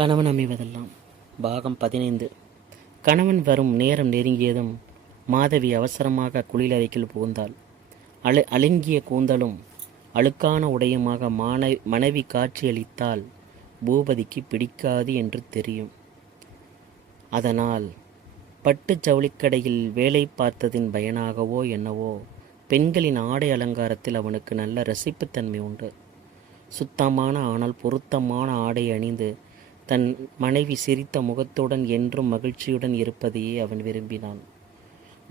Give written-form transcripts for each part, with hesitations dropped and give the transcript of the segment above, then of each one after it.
கணவன் அமைவதெல்லாம் பாகம் 15. கணவன் வரும் நேரம் நெருங்கியதும் மாதவி அவசரமாக குளியலறைக்குள் புகுந்தாள். அழுங்கிய கூந்தலும் அழுக்கான உடையுமாக மனைவி காட்சியளித்தால் பூபதிக்கு பிடிக்காது என்று தெரியும். அதனால் பட்டு ஜவுளிக்கடையில் வேலை பார்த்ததின் பயனாகவோ என்னவோ பெண்களின் ஆடை அலங்காரத்தில் அவனுக்கு நல்ல ரசிப்புத்தன்மை உண்டு. சுத்தமான ஆனால் பொருத்தமான ஆடை அணிந்து தன் மனைவி சிரித்த முகத்துடன் என்றும் மகிழ்ச்சியுடன் இருப்பதையே அவன் விரும்பினான்.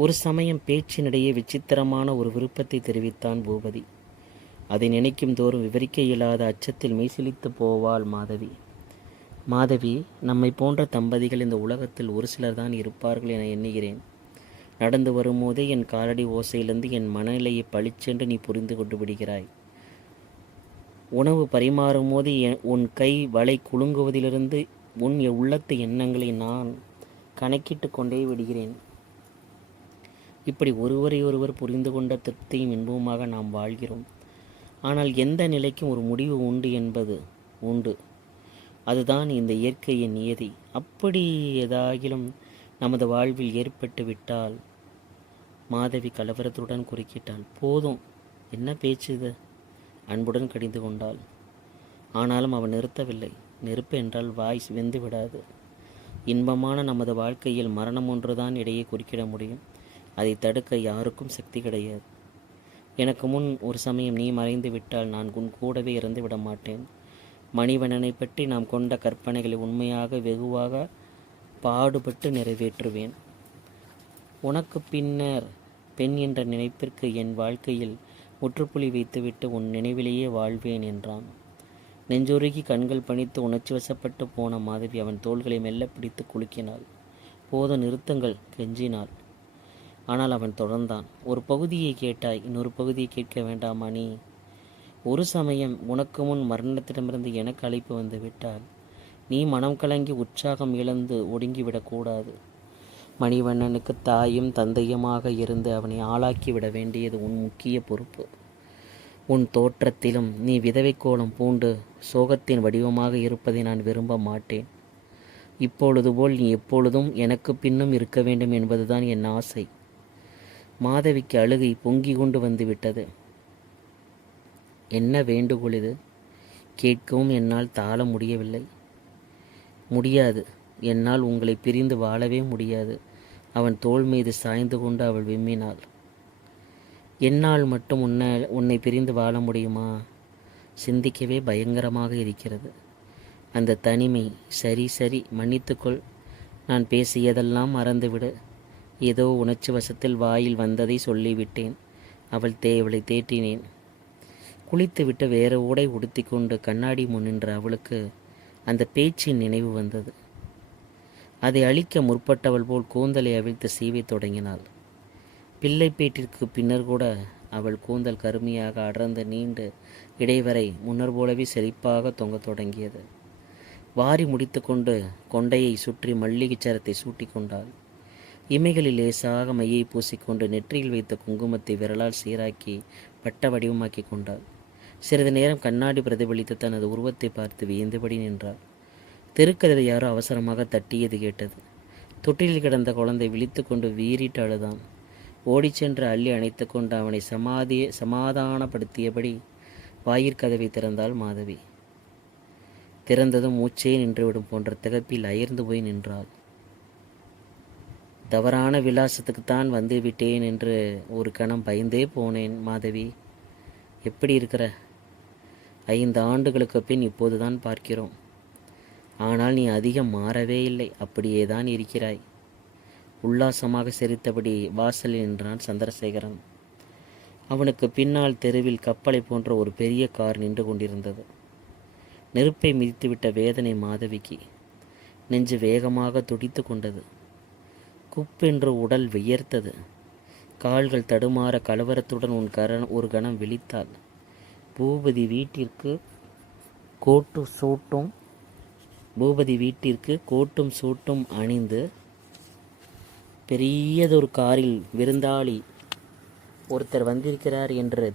ஒரு சமயம் பேச்சினிடையே விசித்திரமான ஒரு விருப்பத்தை தெரிவித்தான் பூபதி. அதை நினைக்கும் தோறும் விவரிக்க இயலாத அச்சத்தில் மெய்சிலித்து போவாள் மாதவி. மாதவி, நம்மை போன்ற தம்பதிகள் இந்த உலகத்தில் ஒரு சிலர் தான் இருப்பார்கள் என எண்ணுகிறேன். நடந்து வரும்போதே என் காலடி ஓசையிலிருந்து என் மனநிலையை பளிச்சென்று நீ புரிந்து கொண்டு விடுகிறாய். உணவு பரிமாறும் போது உன் கை வலை குலுங்குவதிலிருந்து உன் உள்ளத்து எண்ணங்களை நான் கணக்கிட்டு கொண்டே விடுகிறேன். இப்படி ஒருவரை ஒருவர் புரிந்து கொண்ட திருப்தியும் இன்பவுமாக நாம் வாழ்கிறோம். ஆனால் எந்த நிலைக்கும் ஒரு முடிவு உண்டு என்பது உண்டு. அதுதான் இந்த இயற்கையின் நியதி. அப்படி ஏதாகிலும் நமது வாழ்வில் ஏற்பட்டு விட்டால், மாதவி கலவரத்துடன் குறுக்கிட்டாள். போதும், என்ன பேச்சு இது? அன்புடன் கடிந்து கொண்டாள். ஆனாலும் அவன் நிறுத்தவில்லை. நெருப்பு என்றால் வாய் வெந்து விடாது. இன்பமான நமது வாழ்க்கையில் மரணம் ஒன்றுதான் இடையே குறுக்கிட முடியும். அதை தடுக்க யாருக்கும் சக்தி கிடையாது. எனக்கு முன் ஒரு சமயம் நீ மறைந்து விட்டால் நான் உன் கூடவே இறந்து விட மாட்டேன். மணிவண்ணனை பற்றி நாம் கொண்ட கற்பனைகளை உண்மையாக வெகுவாக பாடுபட்டு நிறைவேற்றுவேன். உனக்கு பின்னர் பெண் என்ற நினைப்பிற்கு என் வாழ்க்கையில் முற்றுப்புள்ளி வைத்துவிட்டு உன் நினைவிலேயே வாழ்வேன் என்றான். நெஞ்சுருகி கண்கள் பணித்து உணர்ச்சி வசப்பட்டு போன மாதவி அவன் தோள்களை மெல்ல பிடித்து குலுக்கினாள். போதும், நிறுத்துங்கள், கெஞ்சினாள். ஆனால் அவன் தொடர்ந்தான். ஒரு பகுதியை கேட்டாய், இன்னொரு பகுதியை கேட்க வேண்டாமா நீ? ஒரு சமயம் உனக்கு முன் மரணத்திடமிருந்து எனக்கு அழைப்பு வந்து விட்டால் நீ மனம் கலங்கி உற்சாகம் இழந்து ஒடுங்கிவிடக்கூடாது. மணிவண்ணனுக்கு தாயும் தந்தையுமாக இருந்து அவனை ஆளாக்கிவிட வேண்டியது உன் முக்கிய பொறுப்பு. உன் தோற்றத்திலும் நீ விதவை கோலம் பூண்டு சோகத்தின் வடிவமாக இருப்பதை நான் விரும்ப மாட்டேன். இப்பொழுது போல் நீ எப்பொழுதும் எனக்கு பின்னும் இருக்க வேண்டும் என்பதுதான் என் ஆசை. மாதவிக்கு அழுகை பொங்கி கொண்டு வந்து விட்டது. என்ன வேண்டுகோள் இது? கேட்கவும் என்னால் தாழ முடியாது. என்னால் உங்களை பிரிந்து வாழவே முடியாது. அவன் தோள் மீது சாய்ந்து கொண்டு அவள் விம்மினாள். என்னால் மட்டும் உன்னை பிரிந்து வாழ முடியுமா? சிந்திக்கவே பயங்கரமாக இருக்கிறது. அந்த தனிமை. சரி, மன்னித்துக்கொள். நான் பேசியதெல்லாம் மறந்துவிடு. ஏதோ உணர்ச்சி வசத்தில் வாயில் வந்ததை சொல்லிவிட்டேன். அவளை தேற்றினேன். குளித்துவிட்டு வேறு உடை உடுத்தி கொண்டு கண்ணாடி முன் நின்ற அவளுக்கு அந்த பேச்சின் நினைவு வந்தது. அதை அழிக்க முற்பட்டவள் போல் கூந்தலை அவிழ்த்து சீவை தொடங்கினாள். பிள்ளைப்பேட்டிற்கு பின்னர் கூட அவள் கூந்தல் கருமையாக அடர்ந்து நீண்டு இடைவரை முன்னர் போலவே செழிப்பாக தொங்க தொடங்கியது. வாரி முடித்து கொண்டு கொண்டையை சுற்றி மல்லிகைச் சரத்தை சூட்டி கொண்டாள். இமைகளில் லேசாக மையை பூசிக்கொண்டு நெற்றியில் வைத்த குங்குமத்தை விரலால் சீராக்கி பட்ட வடிவமாக்கி கொண்டாள். சிறிது நேரம் கண்ணாடி பிரதிபலித்து தனது உருவத்தை பார்த்து வியந்தபடி நின்றாள். தெருக்கதவை யாரோ அவசரமாக தட்டியது கேட்டது. தொட்டிலில் கிடந்த குழந்தை விழித்து கொண்டு வீறிட்டு அழுதான். ஓடிச்சென்று அள்ளி அணைத்து கொண்டு அவனை சமாதானப்படுத்தியபடி வாயிற்கதவை திறந்தாள் மாதவி. திறந்ததும் மூச்சே நின்றுவிடும் போன்ற திகப்பில் அயர்ந்து போய் நின்றாள். தவறான விலாசத்துக்குத்தான் வந்து விட்டேன் என்று ஒரு கணம் பயந்தே போனேன். மாதவி, எப்படி இருக்கிற? 5 ஆண்டுகளுக்கு பின் இப்போதுதான் பார்க்கிறோம். ஆனால் நீ அதிகம் மாறவே இல்லை. அப்படியே தான் இருக்கிறாய். உல்லாசமாக சிரித்தபடி வாசலில் நின்றான் சந்திரசேகரன். அவனுக்கு பின்னால் தெருவில் கப்பலை போன்ற ஒரு பெரிய கார் நின்று கொண்டிருந்தது. நெருப்பை மிதித்துவிட்ட வேதனை மாதவிக்கு. நெஞ்சு வேகமாக துடித்து கொண்டது. குப்பென்று உடல் வியர்த்தது. கால்கள் தடுமாற கலவரத்துடன் ஒரு கணம் விழித்தாள். பூபதி வீட்டிற்கு கோட்டும் சூட்டும் அணிந்து பெரியதொரு காரில் விருந்தாளி ஒருத்தர் வந்திருக்கிறார் என்ற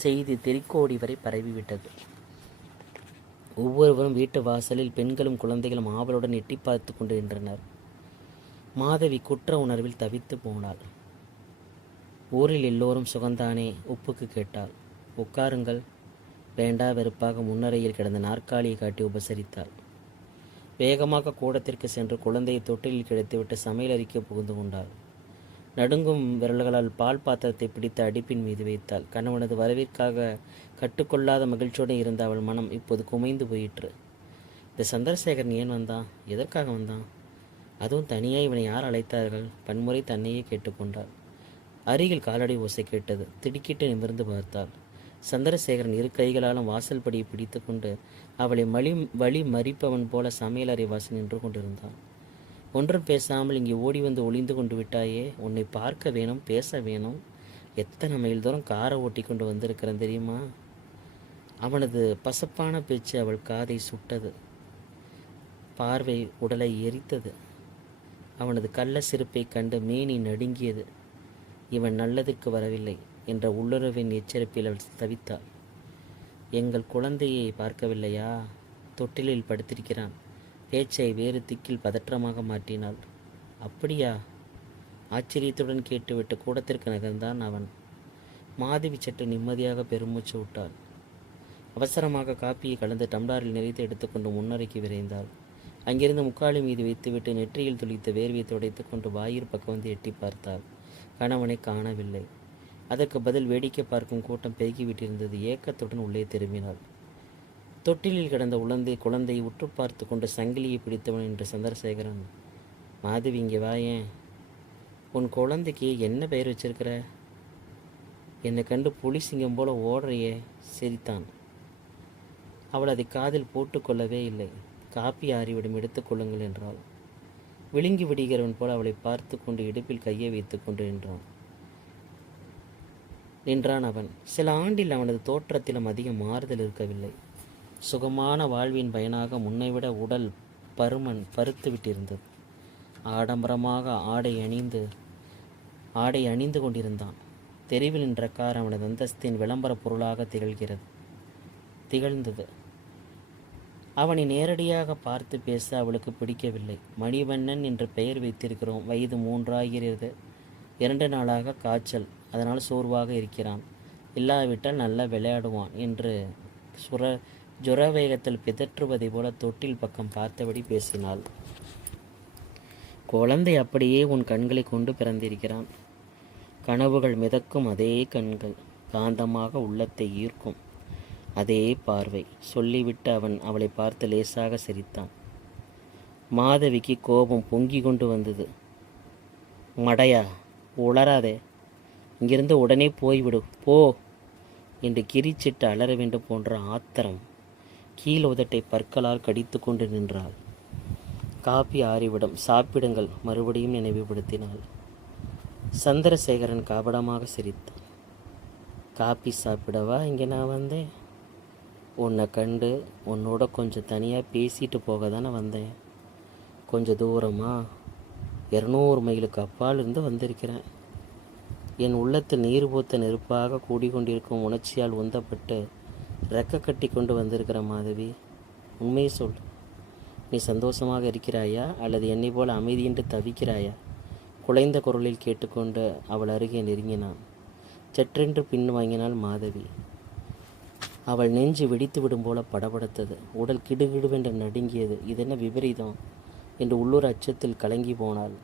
செய்தி தெறிக்கோடி வரை பரவிவிட்டது. ஒவ்வொருவரும் வீட்டு வாசலில் பெண்களும் குழந்தைகளும் ஆவலுடன் எட்டி பார்த்து கொண்டு நின்றனர். மாதவி குற்ற உணர்வில் தவித்து போனாள். ஊரில் எல்லோரும் சுகந்தானே உப்புக்கு கேட்டாள். உட்காருங்கள். வேண்டா வெறுப்பாக முன்னரையில் கிடந்த நாற்காலியை காட்டி உபசரித்தாள். வேகமாக கூடத்திற்கு சென்று குழந்தையை தொட்டிலில் கிடத்திவிட்டு சமையலறைக்கு புகுந்து கொண்டாள். நடுங்கும் விரல்களால் பால் பாத்திரத்தை பிடித்து அடுப்பின் மீது வைத்தாள். கணவனது வரவிற்காக கட்டுக்கொள்ளாத மகிழ்ச்சியோடு இருந்த அவள் மனம் இப்போது குமைந்து போயிற்று. இந்த சந்திரசேகரன் ஏன் வந்தான்? எதற்காக வந்தான்? அதுவும் தனியாக இவனை யார் அழைத்தார்கள்? பன்முறை தன்னையே கேட்டுக்கொண்டாள். அருகில் காலடி ஓசை கேட்டது. திடுக்கிட்டு நிமிர்ந்து பார்த்தாள். சந்திரசேகரன் இரு கைகளாலும் வாசல் படியை பிடித்து கொண்டு அவளை வழி மறிப்பவன் போல சமையலறை வாசல் நின்று கொண்டிருந்தான். ஒன்றும் பேசாமல் இங்கே ஓடி வந்து ஒளிந்து கொண்டு விட்டாயே. உன்னை பார்க்க வேணும், பேச வேணும். எத்தனை மைல் தூரம் காரை ஓட்டி கொண்டு வந்திருக்கிறேன் தெரியுமா? அவனது பசப்பான பேச்சு அவள் காதை சுட்டது. பார்வை உடலை எரித்தது. அவனது கள்ள சிரிப்பை கண்டு மேனி நடுங்கியது. இவன் நல்லதற்கு வரவில்லை என்ற உள்ளுறவின் எச்சரிப்பில் அவள் தவித்தாள். எங்கள் குழந்தையை பார்க்கவில்லையா? தொட்டிலில் படுத்திருக்கிறான். பேச்சை வேறு திக்கில் பதற்றமாக மாற்றினாள். அப்படியா? ஆச்சரியத்துடன் கேட்டுவிட்டு கூடத்திற்கு நகர்ந்தான் அவன். மாதவி சற்று நிம்மதியாக பெருமூச்சு விட்டாள். அவசரமாக காப்பியை கலந்து டம்ளாரில் நிறைத்து எடுத்துக்கொண்டு முன்னரைக்கு விரைந்தாள். அங்கிருந்து முக்காலி மீது வைத்துவிட்டு நெற்றியில் துளித்த வேர்வையை துடைத்து கொண்டு வாயிற் பக்கம் வந்து எட்டி பார்த்தாள். கணவனை காணவில்லை. அதற்கு பதில் வேடிக்கை பார்க்கும் கூட்டம் பெருகிவிட்டிருந்தது. ஏக்கத்துடன் உள்ளே திரும்பினாள். தொட்டிலில் கிடந்த குழந்தையை உற்று பார்த்து கொண்டு சங்கிலியை பிடித்தவன் என்று சந்திரசேகரன், மாதவி இங்கே வாயேன். உன் குழந்தைக்கு என்ன பெயர் வச்சிருக்கிற? என்னை கண்டு புலி சிங்கம் போல ஓடுறையே சிரித்தான். அவள் அதை காதில் போட்டுக்கொள்ளவே இல்லை. காப்பி ஆறிவிடும், எடுத்துக்கொள்ளுங்கள் என்றாள். விழுங்கி விடுகிறவன் போல அவளை பார்த்து கொண்டு இடுப்பில் கையை வைத்து கொண்டு நின்றான் அவன். சில ஆண்டில் அவனது தோற்றத்திலும் அதிக மாறுதல் இருக்கவில்லை. சுகமான வாழ்வின் பயனாக முன்னைவிட உடல் பருமன் பருத்து விட்டிருந்தது. ஆடம்பரமாக ஆடை அணிந்து கொண்டிருந்தான். தெருவில் நின்ற கார் அவனது அந்தஸ்தின் விளம்பர பொருளாக திகழ்ந்தது. அவனை நேரடியாக பார்த்து பேச அவளுக்கு பிடிக்கவில்லை. மணிவண்ணன் என்று பெயர் வைத்திருக்கிறோம். வயது 3 ஆகிறது. 2 நாளாக காய்ச்சல். அதனால் சோர்வாக இருக்கிறான். இல்லாவிட்டால் நல்லா விளையாடுவான் என்று ஜுர வேகத்தில் பிதற்றுவதை போல தொட்டில் பக்கம் பார்த்தபடி பேசினாள். குழந்தை அப்படியே உன் கண்களை கொண்டு பிறந்திருக்கிறான். கனவுகள் மிதக்கும் அதே கண்கள், காந்தமாக உள்ளத்தை ஈர்க்கும் அதே பார்வை. சொல்லிவிட்டு அவன் அவளை பார்த்து லேசாக சிரித்தான். மாதவிக்கு கோபம் பொங்கி கொண்டு வந்தது. மடையா, உளராதே, இங்கிருந்து உடனே போய்விடு, போ என்று கிரிச்சிட்டு அலற வேண்டும் போன்ற ஆத்திரம். கீழ் உதட்டை பற்களால் கடித்து கொண்டு நின்றாள். காப்பி ஆறிவிடும், சாப்பிடுங்கள், மறுபடியும் நினைவுபடுத்தினாள். சந்திரசேகரன் கபடமாக சிரித்தான். காப்பி சாப்பிடவா இங்கே நான் வந்தேன்? உன்னை கண்டு உன்னோட கொஞ்சம் தனியாக பேசிட்டு போக தானே வந்தேன். கொஞ்சம் தூரமாக 200 மைலுக்கு அப்பால் இருந்து வந்திருக்கிறேன். என் உள்ளத்தில் நீர் பூத்த நெருப்பாக கூடிக்கொண்டிருக்கும் உணர்ச்சியால் உந்தப்பட்டு ரெக்க கட்டி கொண்டு வந்திருக்கிற மாதவி, உண்மையை சொல். நீ சந்தோஷமாக இருக்கிறாயா அல்லது என்னை போல அமைதியின்றி தவிக்கிறாயா? குலைந்த குரலில் கேட்டுக்கொண்டு அவள் அருகே நெருங்கினான். சற்றென்று பின் வாங்கினாள் மாதவி. அவள் நெஞ்சு வெடித்து விடும் போல படபடத்தது. உடல் கிடுகிடுவென்று நடுங்கியது. இதென்ன விபரீதம் என்று உள்ளூர் அச்சத்தில் கலங்கி போனாள்.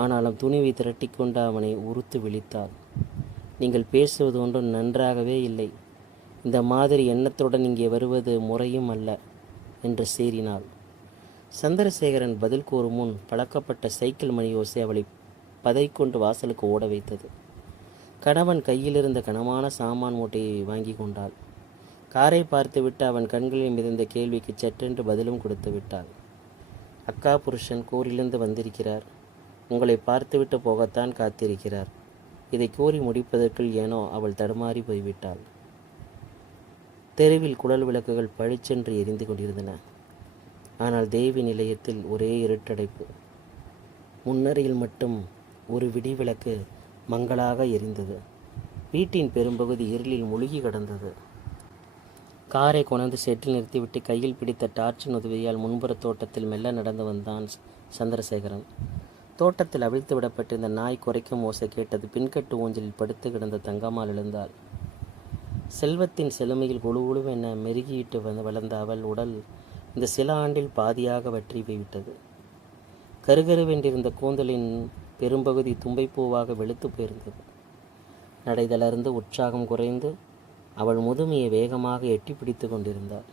ஆனாலும் துணிவை திரட்டிக்கொண்டு அவனை உறுத்து விழித்தாள். நீங்கள் பேசுவது ஒன்றும் நன்றாகவே இல்லை. இந்த மாதிரி எண்ணத்துடன் இங்கே வருவது முறையும் அல்ல என்று சீறினாள். சந்திரசேகரன் பதில் கூறும் முன் பழக்கப்பட்ட சைக்கிள் மணி ஓசை அவளை பதைக்கொண்டு வாசலுக்கு ஓட வைத்தது. கணவன் கையிலிருந்த கனமான சாமான் மூட்டையை வாங்கி கொண்டாள். காரை பார்த்துவிட்டு அவன் கண்களில் மிதந்த கேள்விக்கு சற்றென்று பதிலும் கொடுத்து விட்டாள். அக்கா புருஷன் கூறிலிருந்து வந்திருக்கிறார். உங்களை பார்த்துவிட்டு போகத்தான் காத்திருக்கிறார். இதை கூறி முடிப்பதற்குள் ஏனோ அவள் தடுமாறி போய்விட்டாள். தெருவில் குழல் விளக்குகள் பளிச்சென்று எரிந்து கொண்டிருந்தன. ஆனால் தேவி நிலையத்தில் ஒரே இருட்டடைப்பு. முன்னரையில் மட்டும் ஒரு விடிவிளக்கு மங்களாக எரிந்தது. வீட்டின் பெரும்பகுதி இருளில் மூழ்கி கிடந்தது. காரை கொணர்ந்து செட்டில் நிறுத்திவிட்டு கையில் பிடித்த டார்ச்சின் உதவியால் முன்புற தோட்டத்தில் மெல்ல நடந்து வந்தான் சந்திரசேகரன். தோட்டத்தில் அவிழ்த்து விடப்பட்டிருந்த நாய் குறைக்கும் ஓசை கேட்டது. பின்கட்டு ஊஞ்சலில் படுத்து கிடந்த தங்கம்மாள் எழுந்தாள். செல்வத்தின் செழுமையில் குழுவென மெருகிட்டு வளர்ந்த அவள் உடல் இந்த சில ஆண்டில் பாதியாக வற்றி போய்விட்டது. கருகருவென்றிருந்த கூந்தலின் பெரும்பகுதி தும்பைப்பூவாக வெளுத்து போயிருந்தது. நடை தளர்ந்து உற்சாகம் குறைந்து அவள் முதுமையை வேகமாக எட்டி பிடித்து கொண்டிருந்தாள்.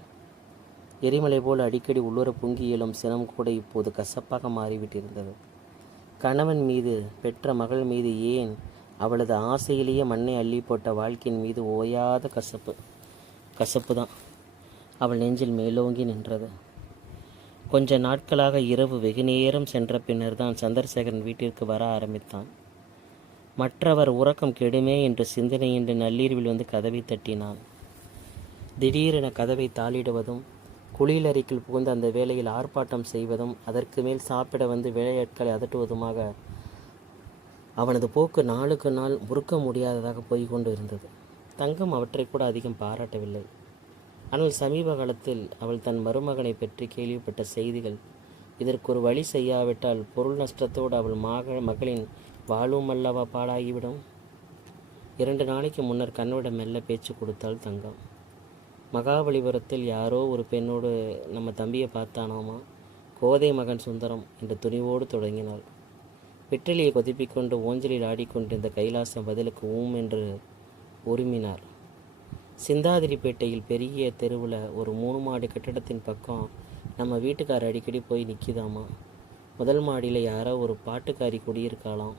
எரிமலை போல் அடிக்கடி உள்ளுர பொங்கி எழும் சினம் கூட இப்போது கசப்பாக மாறிவிட்டிருந்தது. கணவன் மீது, பெற்ற மகள் மீது, ஏன் அவளது ஆசையிலேயே மண்ணை அள்ளி போட்ட வாழ்க்கையின் மீது ஓயாத கசப்பு தான் அவள் நெஞ்சில் மேலோங்கி நின்றது. கொஞ்ச நாட்களாக இரவு வெகுநேரம் சென்ற பின்னர் தான் சந்திரசேகரன் வீட்டிற்கு வர ஆரம்பித்தான். மற்றவர் உறக்கம் கெடுமே என்று சிந்தனையின்றி நள்ளிரவில் வந்து கதவை தட்டினான். திடீரென கதவை தாளிடுவதும், குளியலறைக்குள் புகுந்து அந்த வேளையில் ஆர்ப்பாட்டம் செய்வதும், அதற்கு மேல் சாப்பிட வந்து வேலையாட்களை அதட்டுவதுமாக அவனது போக்கு நாளுக்கு நாள் முறுக்க முடியாததாக போய்கொண்டு இருந்தது. தங்கம் அவற்றை கூட அதிகம் பாராட்டவில்லை. ஆனால் சமீப காலத்தில் அவள் தன் மருமகனை பற்றி கேள்விப்பட்ட செய்திகள் இதற்கு ஒரு வழி செய்யாவிட்டால் பொருள் நஷ்டத்தோடு அவள் மகளின் வாழும் அல்லவா பாழாகிவிடும். 2 நாளைக்கு முன்னர் கண்ணுவிடம் மெல்ல பேச்சு கொடுத்தாள் தங்கம். மகாபலிபுரத்தில் யாரோ ஒரு பெண்ணோடு நம்ம தம்பியை பார்த்தானோமா, கோதை மகன் சுந்தரம் என்று துணிவோடு தொடங்கினாள். வெற்றிலையை கொதிப்பிக்கொண்டு ஊஞ்சலில் ஆடிக்கொண்டிருந்த கைலாசம் பதிலுக்கு என்று உருமினார். சிந்தாதிரிப்பேட்டையில் பெரிய தெருவில் ஒரு 3 மாடி கட்டிடத்தின் பக்கம் நம்ம வீட்டுக்கார அடிக்கடி போய் நிற்கிதாமா. முதல் மாடியில் யாரோ ஒரு பாட்டுக்காரி குடியிருக்காளாம்.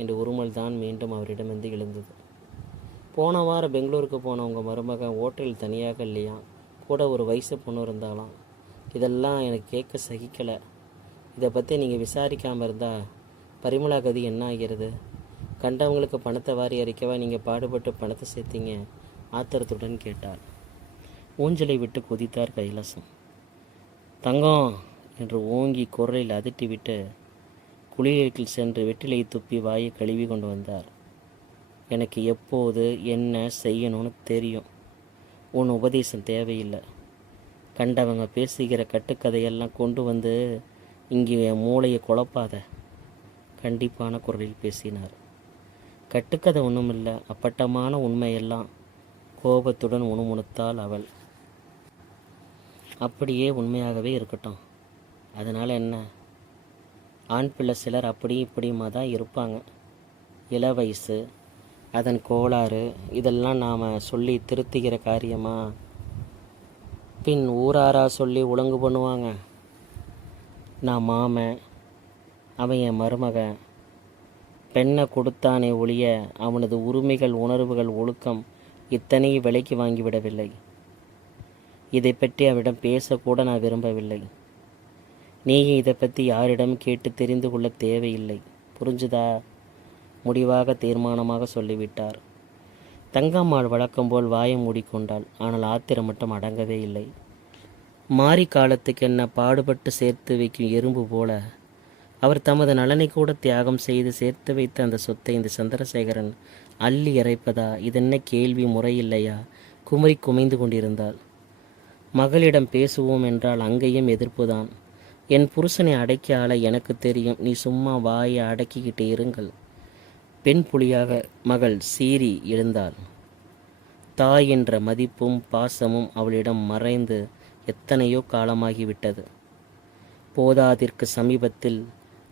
என்று உருமல் தான் மீண்டும் அவரிடமிருந்து எழுந்தது. போன வாரம் பெங்களூருக்கு போன உங்கள் மருமகன் ஓட்டலில் தனியாக இல்லையா, கூட ஒரு வயசு பொண்ணு இருந்தாலாம். இதெல்லாம் எனக்கு கேட்க சகிக்கலை. இதை பற்றி நீங்கள் விசாரிக்காமல் இருந்தால் பரிமளா கதி என்ன ஆகிறது? கண்டவங்களுக்கு பணத்தை வாரி அரிக்கவா நீங்கள் பாடுபட்டு பணத்தை சேர்த்தீங்க? ஆத்திரத்துடன் கேட்டார். ஊஞ்சலை விட்டு குதித்தார் கைலாசம். தங்கம் என்று ஓங்கி குரலில் அதட்டிவிட்டு குளியலுக்குள் சென்று வெற்றிலையை துப்பி வாயை கழுவி கொண்டு வந்தார். எனக்கு எப்போது என்ன செய்யணும்னு தெரியும். உன் உபதேசம் தேவையில்லை. கண்டவங்க பேசுகிற கட்டுக்கதையெல்லாம் கொண்டு வந்து இங்கே என் மூளையை குழப்பாத. கண்டிப்பான குரலில் பேசினார். கட்டுக்கதை ஒன்றுமில்லை, அப்பட்டமான உண்மையெல்லாம். கோபத்துடன் முணுமுணுத்தாள் அவள். அப்படியே உண்மையாகவே இருக்கட்டும். அதனால் என்ன? ஆண் பிள்ளை சிலர் அப்படியும் இப்படியுமா தான் இருப்பாங்க. இள வயசு, அதன் கோளாறு, இதெல்லாம் நாம் சொல்லி திருத்துகிற காரியமா? பின் ஊராரா சொல்லி ஒழுங்கு பண்ணுவாங்க. நான் மாமன், அவன் என் மருமகன். பெண்ணை கொடுத்தானே ஒழிய அவனது உரிமைகள், உணர்வுகள், ஒழுக்கம் இத்தனையும் விலைக்கு வாங்கிவிடவில்லை. இதை பற்றி அவரிடம் பேசக்கூட நான் விரும்பவில்லை. நீயும் இதை பற்றி யாரிடம் கேட்டு தெரிந்து கொள்ள தேவையில்லை. புரிஞ்சுதா? முடிவாக தீர்மானமாக சொல்லிவிட்டார். தங்கம்மாள் வழக்கம்போல் வாயை மூடிக்கொண்டாள். ஆனால் ஆத்திரம் மட்டும் அடங்கவே இல்லை. மாரி காலத்துக்கு என்ன பாடுபட்டு சேர்த்து வைக்கும் எறும்பு போல அவர் தமது நலனை கூட தியாகம் செய்து சேர்த்து வைத்த அந்த சொத்தை இந்த சந்திரசேகரன் அள்ளி இறைப்பதா? இதென்ன கேள்வி, முறையில்லையா? குமரி குமைந்து கொண்டிருந்தாள். மகளிடம் பேசுவோம் என்றால் அங்கேயும் எதிர்ப்புதான். என் புருஷனை அடக்கி ஆள எனக்கு தெரியும். நீ சும்மா வாயை அடக்கிக்கிட்டு இருங்கள். பெண் புலியாக மகள் சீறி எழுந்தாள். தாய் என்ற மதிப்பும் பாசமும் அவளிடம் மறைந்து எத்தனையோ காலமாகிவிட்டது. போதாதிற்கு சமீபத்தில்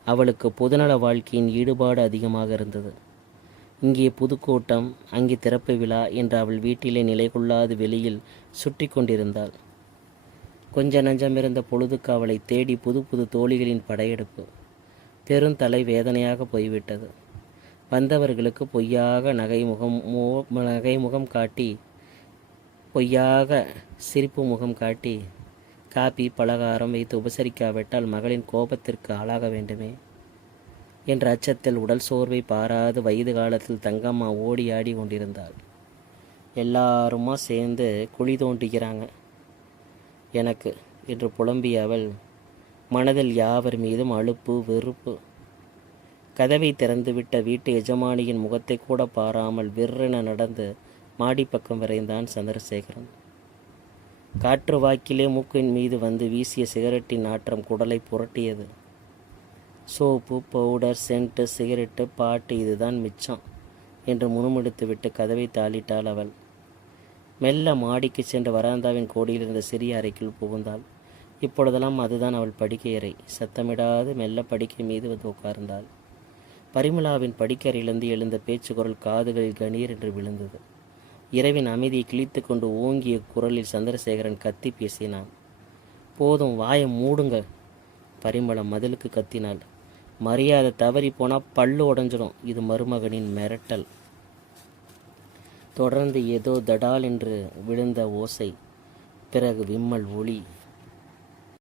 அவளுக்கு பொதுநல வாழ்க்கையின் ஈடுபாடு அதிகமாக இருந்தது. இங்கே புதுக்கூட்டம், அங்கே திறப்பு விழா என்று அவள் வீட்டிலே நிலை கொள்ளாது வெளியில் சுற்றி கொண்டிருந்தாள். கொஞ்ச நஞ்சமிருந்த பொழுதுக்கு அவளை தேடி புது புது தோழிகளின் படையெடுப்பு. பெருந்தலை வேதனையாக போய்விட்டது. வந்தவர்களுக்கு பொய்யாக நகைமுகம் காட்டி, பொய்யாக சிரிப்பு முகம் காட்டி காப்பி பலகாரம் வைத்து உபசரிக்காவிட்டால் மகளின் கோபத்திற்கு ஆளாக வேண்டுமே என்ற அச்சத்தில் உடல் சோர்வை பாராது வயது காலத்தில் தங்கம்மா ஓடி ஆடி கொண்டிருந்தாள். எல்லாருமா சேர்ந்து குழி தோண்டுகிறாங்க எனக்கு என்று புலம்பிய அவள் மனதில் யாவர் மீதும் அலுப்பு, வெறுப்பு. கதவை திறந்துவிட்ட வீட்டு எஜமானியின் முகத்தை கூட பாராமல் விற்றென நடந்து மாடி பக்கம் விரைந்தான் சந்திரசேகரன். காற்று வாக்கிலே மூக்கின் மீது வந்து வீசிய சிகரெட்டின் நாற்றம் குடலை புரட்டியது. சோப்பு, பவுடர், சென்ட்டு, சிகரெட்டு, பாட்டு, இதுதான் மிச்சம் என்று முணுமுணுத்து விட்டு கதவை தாளிட்டாள் அவள். மெல்ல மாடிக்கு சென்று வராந்தாவின் கோடியில் இருந்த சிறிய அறைக்குள் புகுந்தாள். இப்பொழுதெல்லாம் அதுதான் அவள் படுக்கை அறை. சத்தமிடாது மெல்ல படுக்கை மீது வந்து உட்கார்ந்தாள். பரிமளாவின் படுக்கறையிலிருந்து எழுந்த பேச்சு குரல் காதுகளில் கணீர் என்று விழுந்தது. இரவின் அமைதியை கிழித்து கொண்டு ஓங்கிய குரலில் சந்திரசேகரன் கத்தி பேசினான். போதும், வாயை மூடுங்க. பரிமளம் மதிலுக்கு கத்தினாள். மரியாதை தவறி போனால் பல்லு உடஞ்சிடும். இது மருமகனின் மிரட்டல். தொடர்ந்து ஏதோ தடால் என்று விழுந்த ஓசை. பிறகு விம்மல் ஒளி.